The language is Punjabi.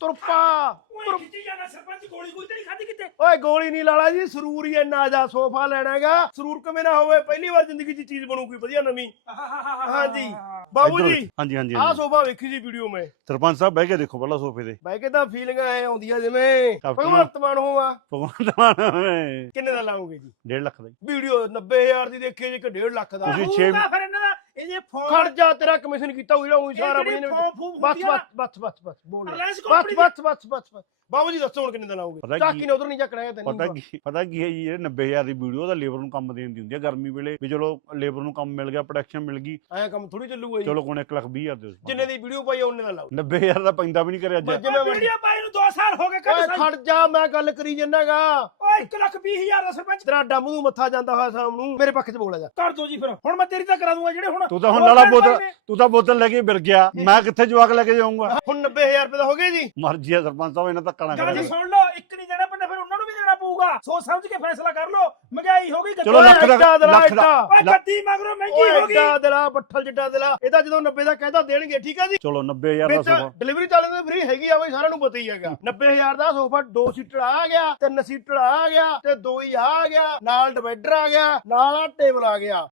ਤੁਰਪਾ ਓਏ ਖਿੱਚੀ ਜਾਣਾ ਸਰਪੰਚ ਗੋਲੀ ਗੋਲੀ ਤੇ ਨਹੀਂ ਖਾਦੀ ਕਿਤੇ? ਓਏ ਗੋਲੀ ਨਹੀਂ ਲਾਲਾ ਜੀ ਸਰੂਰ ਹੀ ਇੰਨਾ ਜਾ ਸੋਫਾ ਲੈਣਾ ਹੈਗਾ। ਸਰੂਰ ਕਿਵੇਂ ਨਾ ਹੋਵੇ ਪਹਿਲੀ ਵਾਰ ਜ਼ਿੰਦਗੀ 'ਚ ਚੀਜ਼ ਬਣੂ ਕੋਈ ਵਧੀਆ ਨਵੀਂ। ਹਾਂਜੀ। ਬਾਬੂ ਇੱਧਰ ਜੀ। ਹਾਂਜੀ ਹਾਂਜੀ ਆਹ ਹਾਂਜੀ। ਸੋਫਾ ਵੇਖੀ ਜੀ ਵੀਡੀਓ ਮੈਂ। ਸਰਪੰਚ ਸਾਹਿਬ ਬਹਿ ਕੇ ਦੇਖੋ ਪਹਿਲਾਂ ਸੋਫੇ ਤੇ। ਬਾਈ ਕਿਦਾਂ ਫੀਲਿੰਗ ਐ ਆਉਂਦੀਆਂ ਜਿਵੇਂ। ਭਗਵੰਤ ਮਾਨ ਹੋਵਾ। ਭਗਵਾਨ ਦਾ ਕਿੰਨੇ ਦਾ ਲਾਉਂਗੇ ਜੀ? 1.5 ਲੱਖ ਦਾ ਜੀ। ਵੀਡੀਓ 90000 ਦੀ ਦੇਖੀ ਜੀ ਕਿ 1.5 ਲੱਖ ਦਾ। ਤੁਸੀਂ ਛੇ- ਫਿਰ ਇਹਨਾਂ ਦਾ ਇਹ ਜੇ ਫੋਨ ਖੜ ਜਾ ਤੇਰਾ ਕਮਿਸ਼ਨ ਕੀਤਾ ਹੋਈ ਰਹੂ ਸਾਰਾ ਜਿਹੜੀ ਬਣੀ ਨੇ ਫੋਨ ਫੂਨ ਬਸ ਨਾ, ਬਸ ਬਸ ਬਸ ਬਸ ਬੋਲ ਬਸ ਬਸ ਬਸ ਬਸ ਬਸ। ਬਾਬੂ ਜੀ ਦੱਸੋ ਹੁਣ ਕਿੰਨੇ ਦਾ ਲਾਉਂਗੇ ਪਤਾ ਚਾਕੀ ਨੇ ਉਧਰ ਨਹੀਂ ਚੱਕਣਾ ਹੈ ਤੈਨੂੰ ਪਤਾ ਕੀ ਪਤਾ ਕੀ ਹੈ ਜੀ ਇਹ 90000 ਦੀ ਵੀਡੀਓ ਦਾ ਲੇਬਰ ਨੂੰ ਕੰਮ ਦੇਣ ਦੀ ਹੁੰਦੀ ਹੈ ਗਰਮੀ ਵੇਲੇ। ਵੀ ਚਲੋ ਲੇਬਰ ਨੂੰ ਕੰਮ ਮਿਲ ਗਿਆ ਪ੍ਰੋਡਕਸ਼ਨ ਮਿਲ ਗਈ। ਐਂ ਕੰਮ ਥੋੜੀ ਚੱਲੂਗਾ ਜੀ। ਚਲੋ ਕੋਣ 1 ਲੱਖ 20 ਹਜ਼ਾਰ ਦਿਓ ਜਿੰਨੇ ਦੀ ਵੀਡੀਓ ਪਾਈ ਉਹਨੇ ਦਾ ਲਾਓ। 90000 ਦਾ ਪੈਂਦਾ ਵੀ ਨਹੀਂ ਕਰਿਆ ਅੱਜ। ਵੀਡੀਓ ਪਾਈ ਨੂੰ 2 ਸਾਲ ਹੋ ਗਏ ਕੱਢ ਖੜ ਜਾ ਮੈਂ ਗੱਲ ਕਰੀ ਜੰਨਾਗਾ। 1 ਲੱਖ 20 ਹਜ਼ਾਰ ਦਾ ਸਰਪੰਚ। ਤੇਰਾ ਡੰਮ ਨੂੰ ਮੱਥਾ ਜਾਂਦਾ ਹੋਇਆ ਸ਼ਾਮ ਨੂੰ। ਮੇਰੇ ਪੱਖ 'ਚ ਬੋਲ ਜਾ। ਕਰ ਦੋ ਜੀ ਫਿਰ। ਹੁਣ ਮੈਂ ਤੇਰੀ ਤਾਂ ਕਰਾ ਦੂੰਗਾ ਜਿਹੜੇ ਹੁਣ ਤੂੰ ਤਾਂ ਹੁਣ ਭੈਣ ਬੋਤਲ। ਤੂੰ ਤਾਂ ਬੋਤਲ ਲੈ ਕੇ ਬਿਰ ਗਿਆ। ਮੈਂ ਕਿੱਥੇ ਜਵਾਕ ਲੈ ਕੇ ਜਾਊਂਗਾ? ਹੁਣ 90000 ਰੁਪਏ ਦਾ ਹੋ ਗਏ ਜੀ। ਮਰਜ਼ੀ ਹੈ ਸਰਪੰਚ ਸਾਹਿਬ ਇਹਨਾਂ ਧੱਕਾ ਨਾ ਕਰਿਆ ਸੁਣ ਲਓ ਇੱਕ ਨਹੀਂ ਦੇਣਾ ਪੈਂਦਾ ਫਿਰ ਉਹਨਾਂ ਨੂੰ ਵੀ ਦੇਣਾ ਪਊਗਾ ਸੋਚ ਸਮਝ ਕੇ ਫੈਸਲਾ ਕਰ ਲਓ। ਮਹਿੰਗਾਈ ਹੋ ਗਈ ਗੱਡੀ- ਚਲੋ ਲੱਖ ਦਾ ਐਡਾ ਦਿਲਾ, ਲੱਖ ਦਾ। ਓਏ ਲੱਖ- ਗੱਡੀ ਮਗਰੋਂ ਮਹਿੰਗੀ ਓਏ ਹੋ ਗਈ। ਐਡਾ ਦਿਲਾ ਬੱਠਲ ਜਿੱਡਾ ਦਿਲਾ ਇਹ ਤਾਂ ਜਦੋਂ 90 ਦਾ ਕਹਿਦਾ ਦੇਣਗੇ ਠੀਕ ਆ ਜੀ? ਚਲੋ 90000 ਦਾ ਵਿੱਚ ਸੋਫਾ। ਡਿਲੀਵਰੀ ਚਾਲੇ ਤੇ ਫ੍ਰੀ ਹੈਗੀ ਆ ਬਈ ਸਾਰਿਆਂ ਨੂੰ ਪਤਾ ਹੀ ਹੈਗਾ। 90000 ਦਾ ਸੋਫਾ 2 ਸੀਟਰ ਆ ਗਿਆ 3 ਸੀਟਰ ਆ ਗਿਆ ਤੇ 2 ਹੀ ਆ ਗਿਆ ਨਾਲ ਡਿਵਾਈਡਰ ਆ ਗਿਆ ਨਾਲ ਆ ਟੇਬਲ ਆ ਗਿਆ।